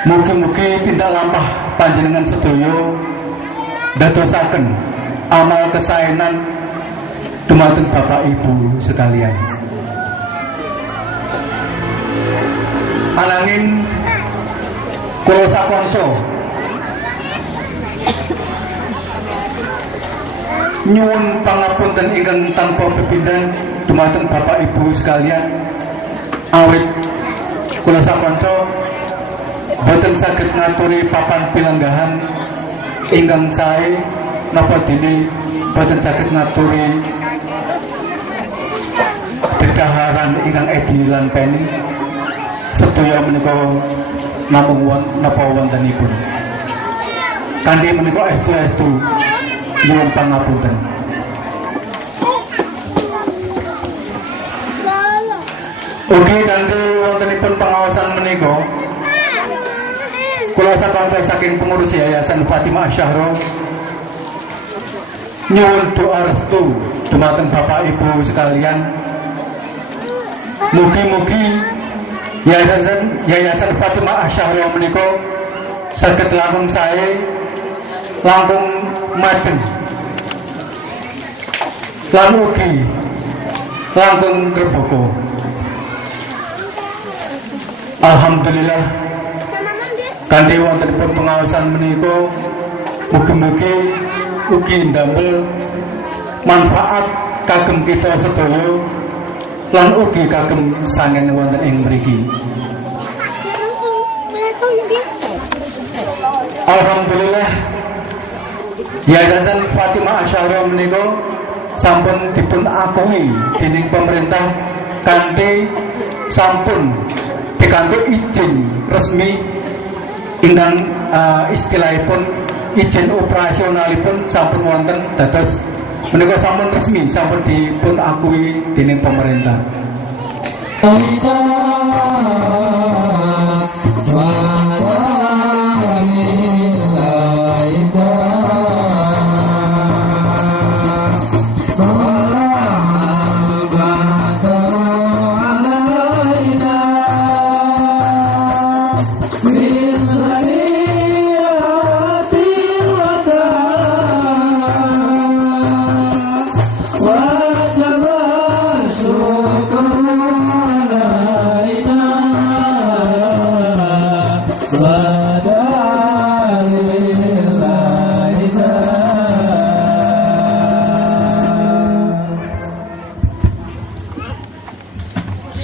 Mugi-mugi tindak lampah panjenengan sedaya dadosaken amal kesaenan dumateng Bapak Ibu sekalian. Ananging kula sakonco nyuwun pangapunten ingkang tanpa pepindhan dumateng Bapak Ibu sekalian, awit kula sakonco boten saged ngaturi papan pilenggahan ingkang sae napa dene boten saged ngaturi dedaharan ingkang edi lan peni sedaya menika namung napa wontenipun kanthi menika estu-estu nyuwun pangapunten. Ugi kanthi wontenipun pengawasan menika kula sakonco saking pengurus Yayasan Fatimah Asyahra nyuwun doa restu dumateng Bapak Ibu sekalian, mugi-mugi Yayasan Fatimah Asyahra menika saged langkung sae, langkung majeng lan ugi langkung kerboko. Alhamdulillah kanthi wontenipun pengawasan menika mugi-mugi ugi ndamel manfaat kagem kita sedaya lan ugi kagem sangen wonten ing mriki. Alhamdulillah Yayasan Fatimah Asyahra menika sampun dipun akui dening pemerintah kanthi sampun pikantuk izin resmi ingkang istilahipun izin operasionalipun sampun wonten dados menika sampun resmi sampun dipun akui dening pemerintah.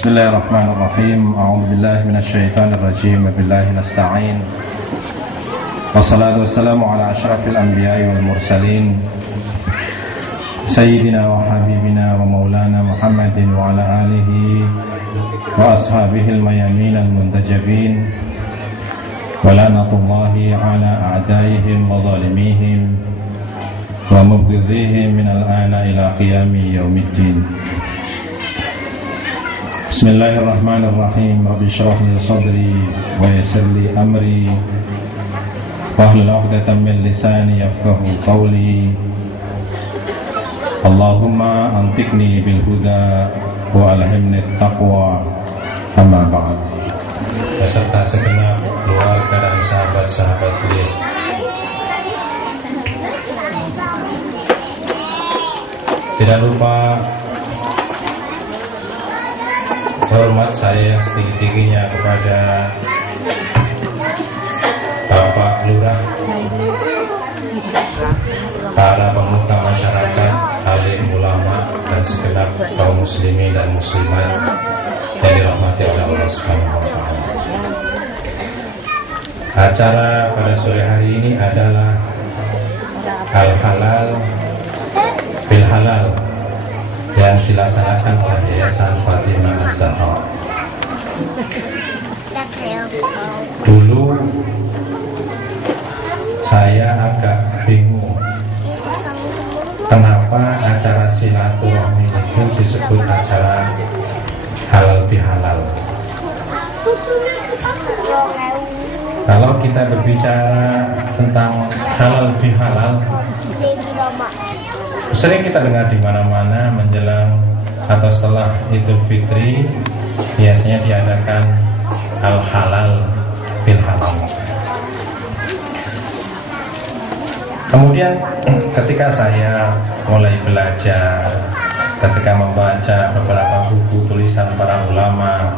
Bismillahirrahmanirrahim. A'udzubillahi minasyaitonir rajim. Billahi nasta'in. Wassalatu wassalamu ala asyrafil anbiya'i wal mursalin Sayyidina wa habibina wa maulana Muhammadin wa ala alihi wa ashabihil mayamin al-muntajabin wa lanatullahi ala a'daihim wa zalimihim wa mubghidhihim min al-ana ila qiyami yaumiddin. Bismillahirrahmanirrahim. Rabbi shrah li sadri wa yassir li amri wahlul 'uqdatam min lisani yafqahu qawli. Allahumma antiqni bil huda wa alhimni taqwa. Amma ba'd. Beserta segenap keluarga dan sahabat-sahabat beliau, tidak lupa hormat saya yang setinggi-tingginya kepada Bapak Lurah, para pemuka masyarakat, alim ulama, dan segenap kaum muslimin dan muslimat yang dirahmati oleh Allah Subhanahu wa Ta'ala. Acara pada sore hari ini adalah Al-Halal Bil Halal yang dilaksanakan oleh Yayasan Fatimah Az-Zahra. Dulu saya agak bingung kenapa acara silaturahmi itu disebut acara halal bihalal. Kalau kita berbicara tentang halal bihalal, sering kita dengar di mana-mana menjelang atau setelah Idul Fitri biasanya diadakan al-halal bil halal. Kemudian ketika saya mulai belajar, ketika membaca beberapa buku tulisan para ulama,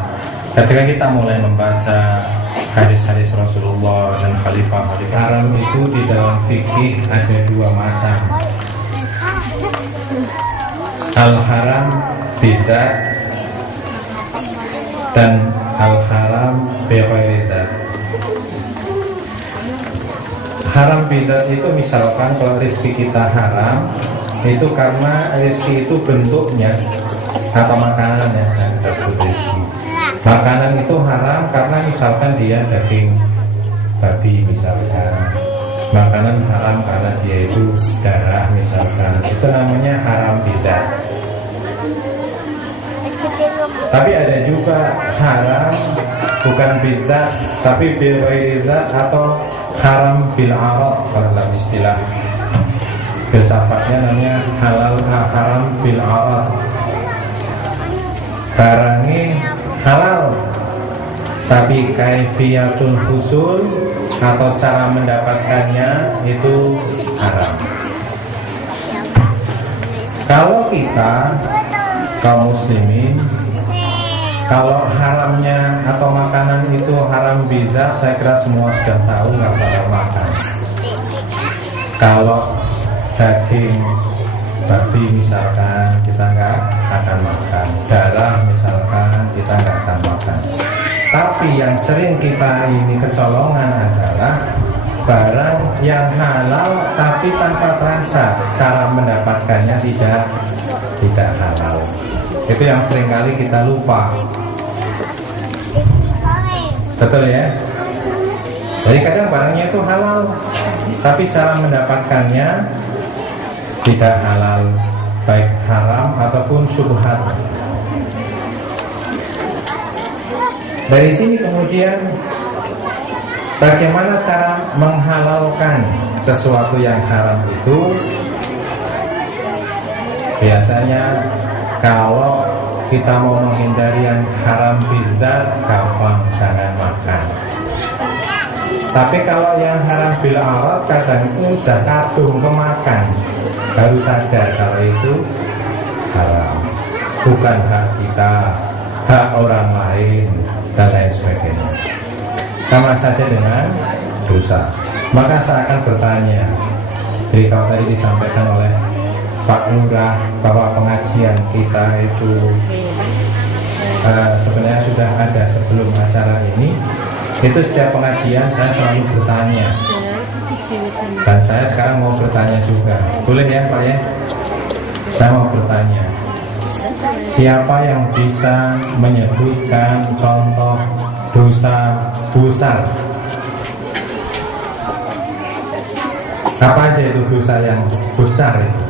ketika kita mulai membaca hadis-hadis Rasulullah dan khalifah-khalifah, haram itu di dalam fikih ada dua macam. Al-haram bidah dan al-haram bighairi dzat. Haram bidah itu misalkan kalau rezeki kita haram, itu karena rezeki itu bentuknya atau makanan yang kita sebut rezeki. Makanan itu haram karena misalkan dia daging babi misalkan. Makanan haram karena dia itu darah misalkan. Itu namanya haram bidah. Tapi ada juga haram bukan bidah tapi bil ghairi dzat atau haram bil arad kalau dalam istilah filsafatnya namanya halal haram bil arad. Barangnya halal tapi kaifiyatul husul atau cara mendapatkannya itu haram. Kalau kita kaum muslimin, kalau haramnya atau makanan itu haram bidah, saya kira semua sudah tahu nggak bakal makan. Kalau daging babi misalkan kita nggak akan makan, darah misalkan kita nggak akan makan. Tapi yang sering kita ini kecolongan adalah barang yang halal tapi tanpa terasa, cara mendapatkannya tidak halal. Itu yang sering kali kita lupa. Betul ya? Jadi kadang barangnya itu halal tapi cara mendapatkannya tidak halal, baik haram ataupun syubhat. Dari sini kemudian bagaimana cara menghalalkan sesuatu yang haram itu? Biasanya kalau kita mau menghindari yang haram bidzat, gampang, jangan makan. Tapi kalau yang haram bil arad, kadang itu sudah kadung kemakan, baru sadar kalau itu haram, bukan hak kita, hak orang lain dan lain sebagainya. Sama saja dengan dosa. Maka saya akan bertanya, jadi kalau tadi disampaikan oleh Pak Lurah bahwa pengajian kita itu sebenarnya sudah ada sebelum acara ini. Itu setiap pengajian saya selalu bertanya, dan saya sekarang mau bertanya juga. Boleh ya Pak ya? Saya mau bertanya, siapa yang bisa menyebutkan contoh dosa besar? Apa aja itu dosa yang besar itu?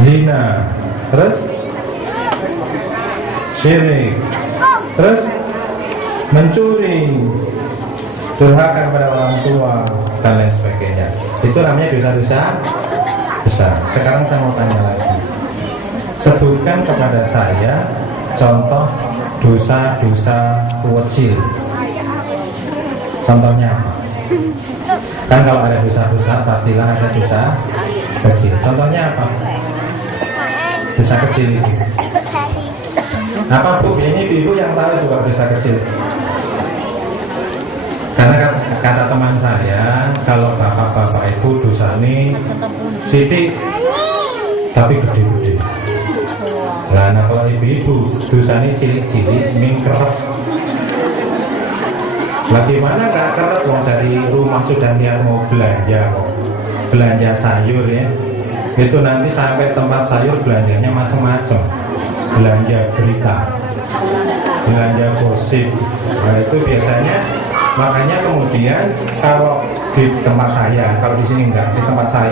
Zina, terus syirik, terus mencuri, durhaka kepada orang tua dan lain sebagainya. Itu namanya dosa-dosa besar. Sekarang saya mau tanya lagi, sebutkan kepada saya contoh dosa-dosa kecil. Contohnya apa? Kan kalau ada dosa besar pastilah ada dosa kecil. Contohnya apa? Dosa kecil itu apa Bu? Ini ibu yang tahu juga dosa kecil. Karena kata teman saya, kalau bapak-bapak itu dosa ini sidik tapi gede-gede. Nah kalau ibu-ibu dosa ini cilik-cilik, mingkrep. Bagaimana gak kerap wong dari rumah sudah niat mau belanja sayur ya. Itu nanti sampai tempat sayur belanjanya macam-macam. Belanja berita, belanja gosip. Nah itu biasanya, makanya kemudian kalau di tempat saya, kalau di sini enggak, di tempat saya